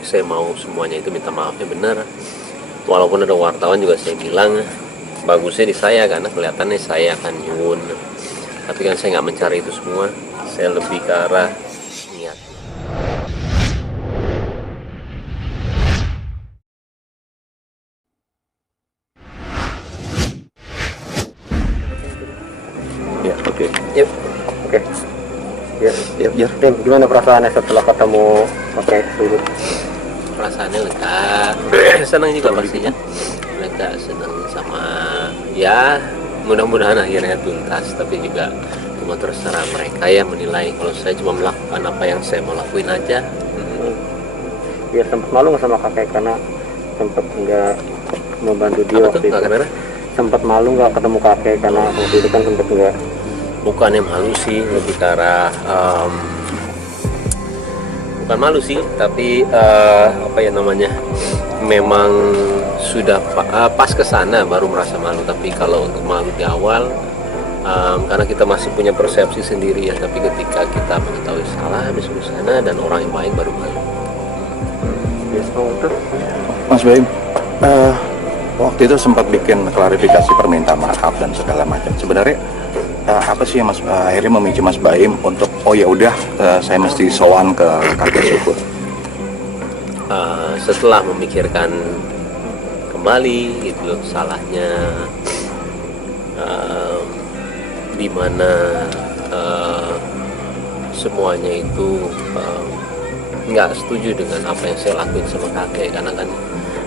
saya mau semuanya itu minta maafnya benar. Walaupun ada wartawan juga saya bilang bagusnya di saya karena kelihatannya saya akan nyuwun, tapi kan saya nggak mencari itu semua. Saya lebih ke arah niat. Ya, oke. Yuk. Oke. Ya, Jar. Gimana perasaannya setelah ketemu pakai surut? Perasaannya lega, senang juga pastinya. Lega, senang sama ya mudah-mudahan akhirnya tuntas, tapi juga cuma terserah mereka ya menilai. Kalau saya cuma melakukan apa yang saya mau lakuin aja. Ya sempat malu nggak sama kakek karena sempat nggak membantu dia Apa waktu tuh? itu? Kenapa? Sempat malu nggak ketemu kakek karena waktu itu kan sempat nggak. Bukannya malu sih, lebih ke arah bukan malu sih, tapi apa ya namanya, memang sudah pas ke sana baru merasa malu. Tapi kalau untuk malu di awal, karena kita masih punya persepsi sendiri ya, tapi ketika kita mengetahui salah di sana dan orang yang baik baru malu. Mas Baim, waktu itu sempat bikin klarifikasi permintaan maaf dan segala macam. Sebenarnya apa sih yang akhirnya memicu Mas Baim untuk oh ya udah saya mesti sowan ke kakek syukur? Setelah memikirkan kembali gitu loh salahnya, di mana semuanya itu nggak setuju dengan apa yang saya lakuin sama kakek, karena kan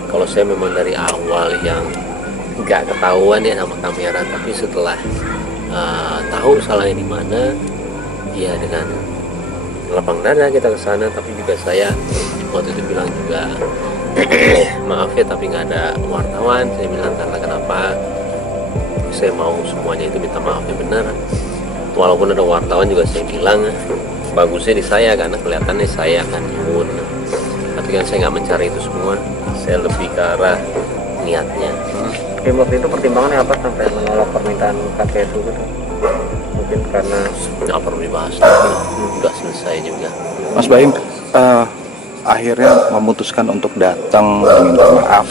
kalau saya memang dari awal yang nggak ketahuan ya sama kamera, tapi setelah tahu salahnya di mana, ya dengan lapang dada kita ke sana. Tapi juga saya waktu itu bilang juga maaf ya, tapi nggak ada wartawan. Saya bilang karena kenapa saya mau semuanya itu minta maafnya benar. Walaupun ada wartawan juga saya bilang bagusnya di saya karena kelihatannya saya akan nyuwun, tapi kan saya nggak mencari itu semua. Saya lebih ke arah niatnya. Waktu itu pertimbangannya apa sampai menolak permintaan kakek itu? Mungkin karena nggak perlu dibahas lagi, udah selesai juga. Mas Baim akhirnya memutuskan untuk datang meminta maaf.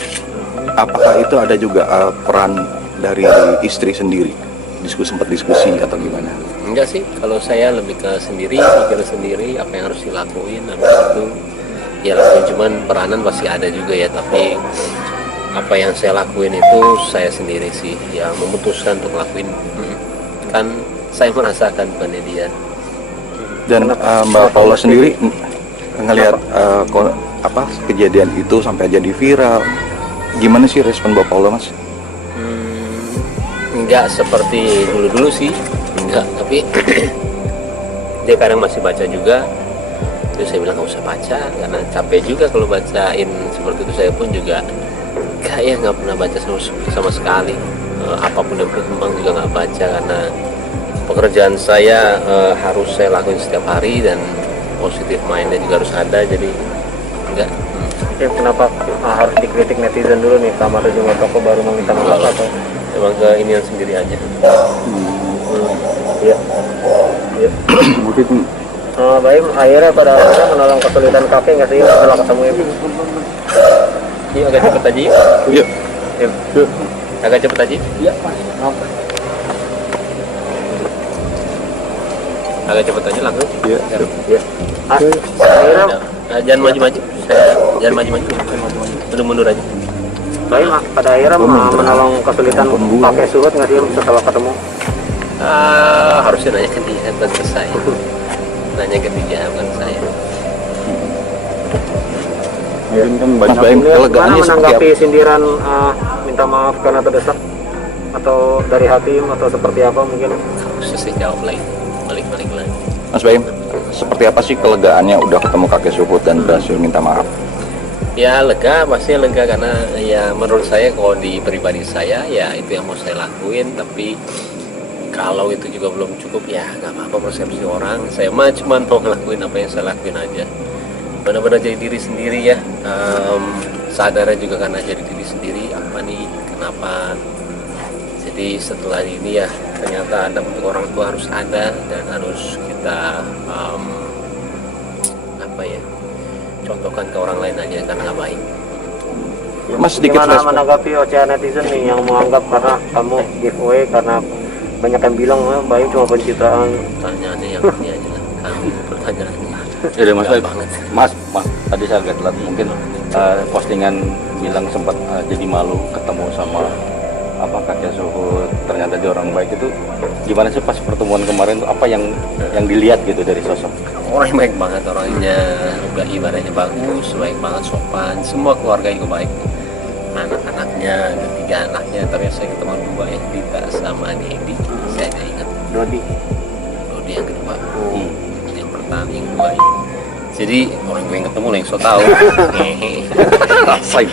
Apakah itu ada juga peran dari istri sendiri? Sempat diskusi atau gimana? Enggak sih, kalau saya lebih ke sendiri, mikir sendiri apa yang harus dilakuin. Habis itu ya lakuin, cuman peranan pasti ada juga ya, tapi apa yang saya lakuin itu saya sendiri sih yang memutuskan untuk lakuin. Kan saya merasakan, bukannya dia. Dan Mbak Paula sendiri ngelihat kejadian itu sampai jadi viral, gimana sih respon Mbak Paula, Mas? Enggak seperti dulu-dulu sih, enggak, tapi dia kadang masih baca juga. Terus saya bilang nggak usah baca karena capek juga kalau bacain seperti itu. Saya pun juga kayak nggak pernah baca sama sekali. Apapun yang berkembang juga nggak baca karena pekerjaan saya harus saya lakuin setiap hari dan positif mindnya juga harus ada, jadi enggak. Kenapa harus dikritik netizen dulu nih sama Rejunga Toko baru meminta maaf atau emang ke inian sendiri aja? Iya. Mungkin Baim akhirnya pada akhirnya menolong kesulitan kakek nggak sih setelah ketemu ibu? Iya, agak cepet aja yuk. Yuk. Yuk. Agak cepet aja. Iya. Agak cepet aja langsung. Iya. Iya. Akhirnya Jangan maju-maju. Jangan maju-maju. Mundur-mundur aja. Baim pada akhirnya menolong kesulitan kakek surut nggak sih setelah ketemu? Harusnya nanya ke dia, bukan ke saya. Nanya ke dia, bukan saya. Mas Baim, kelegaannya seperti menanggapi apa? sindiran minta maaf karena terdesak atau dari hakim atau seperti apa mungkin? Harusnya saya jawab lagi, balik-balik lagi. Mas Baim, seperti apa sih kelegaannya udah ketemu kakek Suhut dan berhasil minta maaf? Ya lega, pastinya lega karena ya menurut saya kalau di pribadi saya ya itu yang mau saya lakuin. Tapi kalau itu juga belum cukup ya nggak apa-apa, persepsi orang. Saya mah cuma mau ngelakuin apa yang saya lakuin aja. Benar-benar jadi diri sendiri ya. Sadarnya juga karena jadi diri sendiri, apa nih, kenapa. Jadi setelah ini ya ternyata ada untuk orang tua harus ada dan harus kita apa ya, contohkan ke orang lain aja karena nggak baik. Mas sedikit Gimana respon. menanggapi ocehan netizen nih yang menganggap karena kamu giveaway karena banyak yang bilang Baim cuma pencitraan. Pertanyaannya yang ini aja lah, kami pertanyaannya Jadi Mas nggak Baim, banget. Mas, tadi saya agak telat mungkin postingan bilang sempat jadi malu ketemu sama kakek Suhut, ternyata dia orang baik. Itu gimana sih pas pertemuan kemarin tuh, apa yang dilihat gitu dari sosok? Orang yang baik banget, orangnya udah ibadahnya bagus, baik banget, sopan, semua keluarga juga baik. Anak-anaknya, ada 3 anaknya, tapi saya ketemu 2 ya, Dita sama Dedi. Saya ada ingat Dodi. Dodi yang kedua, yang pertama, yang kedua ya. Jadi orang gue yang ketemu lah yang so tau. Rasain.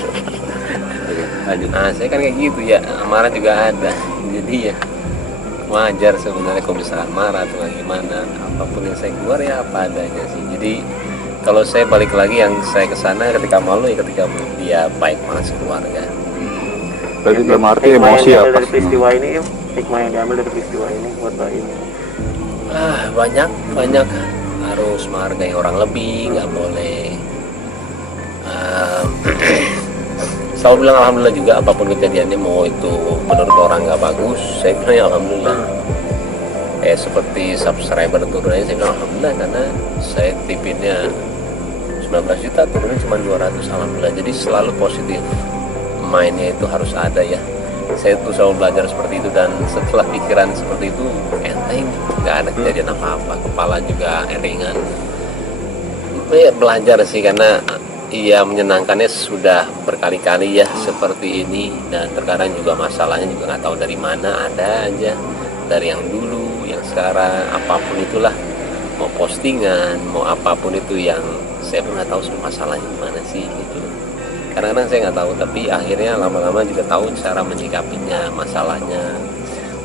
Lanjut. Nah saya kan kayak gitu ya, marah juga ada. Jadi ya wajar sebenarnya kalau misalkan marah atau gimana, apapun yang saya keluar ya apa adanya sih. Jadi kalau saya balik lagi yang saya kesana ketika malu ya ketika dia baik banget sekeluarga. Berarti dalam arti Hikmah emosi yang ya diambil pas. dari peristiwa ini, hikmah yang diambil dari peristiwa ini buat Baim. Banyak harus menghargai orang lebih, nggak boleh selalu bilang alhamdulillah juga apapun kejadiannya, mau itu menurut orang nggak bagus saya bilang ya alhamdulillah. Seperti subscriber turunnya saya bilang alhamdulillah karena saya tipinnya 19 juta turunnya cuma 200, alhamdulillah. Jadi selalu positif mainnya itu harus ada ya. Saya tuh selalu belajar seperti itu, dan setelah pikiran seperti itu enteng, nggak ada kejadian apa-apa, kepala juga ringan. Ya, belajar sih karena ya menyenangkannya sudah berkali-kali ya seperti ini, dan terkadang juga masalahnya juga nggak tahu dari mana, ada aja dari yang dulu, yang sekarang, apapun itulah, mau postingan, mau apapun itu yang saya pun nggak tahu masalahnya gimana sih gitu. Kadang-kadang saya nggak tahu, tapi akhirnya lama-lama juga tahu cara menyikapinya, masalahnya.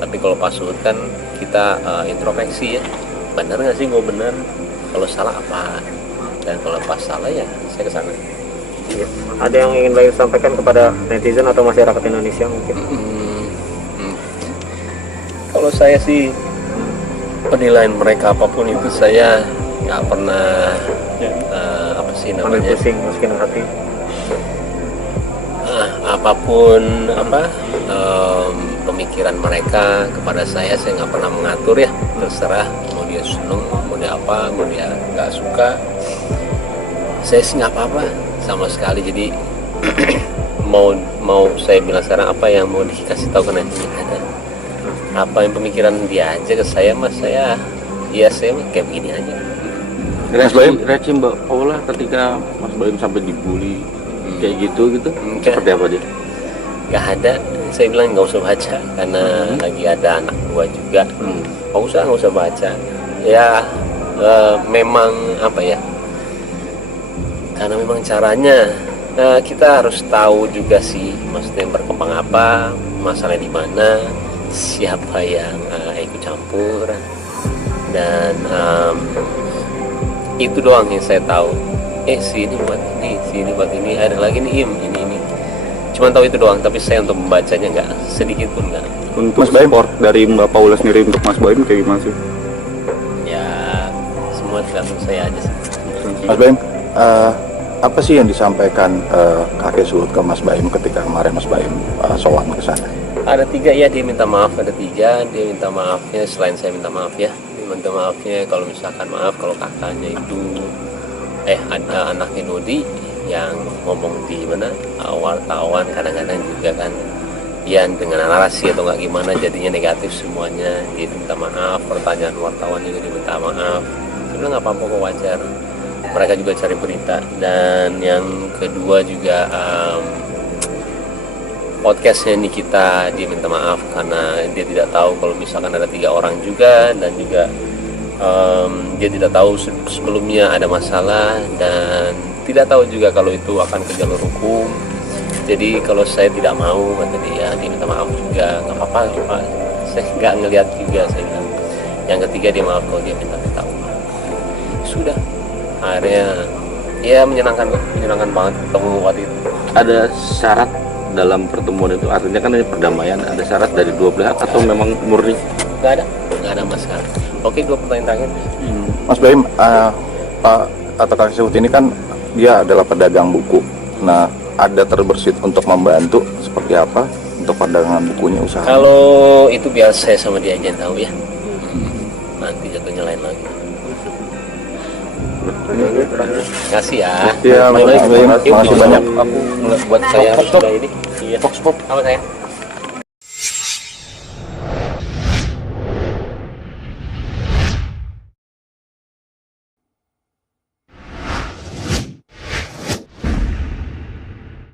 Tapi kalau pas Suhut kan kita introspeksi ya, benar nggak sih gue benar, kalau salah apa, dan kalau pas salah ya saya kesana. Iya. Ada yang ingin Baim sampaikan kepada netizen atau masyarakat Indonesia mungkin? Kalau saya sih penilaian mereka apapun itu saya nggak pernah apa sih Ambil namanya, pusing, masukin hati. apapun pemikiran mereka kepada saya nggak pernah mengatur ya, terserah mau dia seneng, mau dia apa, mau dia nggak suka, saya sih nggak apa-apa sama sekali. Jadi mau saya bilang sekarang apa yang mau dikasih tahu ke nanti ada apa yang pemikiran dia aja ke saya, mas saya ya saya kayak begini aja. Mas Baim, Reaksi Mbak Paula ketika Mas Baim sampai dibully kayak gitu seperti apa dia? Nggak ada, saya bilang nggak usah baca karena lagi ada anak gua juga. Nggak usah baca ya. Memang apa ya, karena memang caranya kita harus tahu juga sih maksudnya berkembang apa, masalah di mana, siapa yang ikut campur, dan itu doang yang saya tahu. Si ini buat ini, si ini buat ini, ada lagi nih ini. Cuma tahu itu doang, tapi saya untuk membacanya nggak sedikit pun nggak. Untuk Mas Baim? support dari Mbak Paula sendiri untuk Mas Baim kayak gimana sih? Ya semua tergantung saya aja sih. Mas Baim, apa sih yang disampaikan kakek Suhut ke Mas Baim ketika kemarin Mas Baim sowan ke sana? Ada 3 ya, dia minta maaf, ada 3 dia minta maafnya selain saya minta maaf ya. Dia minta maafnya kalau misalkan maaf kalau kakaknya itu ada anaknya Dodi yang ngomong di mana wartawan kadang-kadang juga kan ya dengan narasi atau nggak gimana jadinya negatif semuanya. Dia minta maaf, pertanyaan wartawan juga diminta maaf. Saya bilang nggak apa-apa kok, wajar, mereka juga cari berita. Dan yang kedua juga podcastnya Nikita, dia minta maaf karena dia tidak tahu kalau misalkan ada 3 orang juga, dan juga dia tidak tahu sebelumnya ada masalah, dan tidak tahu juga kalau itu akan ke jalur hukum. Jadi kalau saya tidak mau, kata dia minta maaf juga, nggak apa-apa Pak, saya nggak ngelihat juga, saya bilang. Yang ketiga dia maaf kalau dia minta maaf. Sudah, akhirnya ya menyenangkan banget ketemu waktu itu. Ada syarat dalam pertemuan itu, artinya kan ini perdamaian, ada syarat dari dua belah atau memang murni? Nggak ada masalah. Oke, 2 pertanyaan terakhir. Mas Baim, Pak atau kakek Suhut ini kan dia adalah pedagang buku. Nah, ada terbersit untuk membantu seperti apa untuk perdagangan bukunya usaha? Kalau itu biar saya sama dia aja yang tahu ya. Nanti jatuhnya lain lagi. Kasih ya. Ya, makasih banyak. Aku buat saya harus sudah ini. Iya. Apa saya?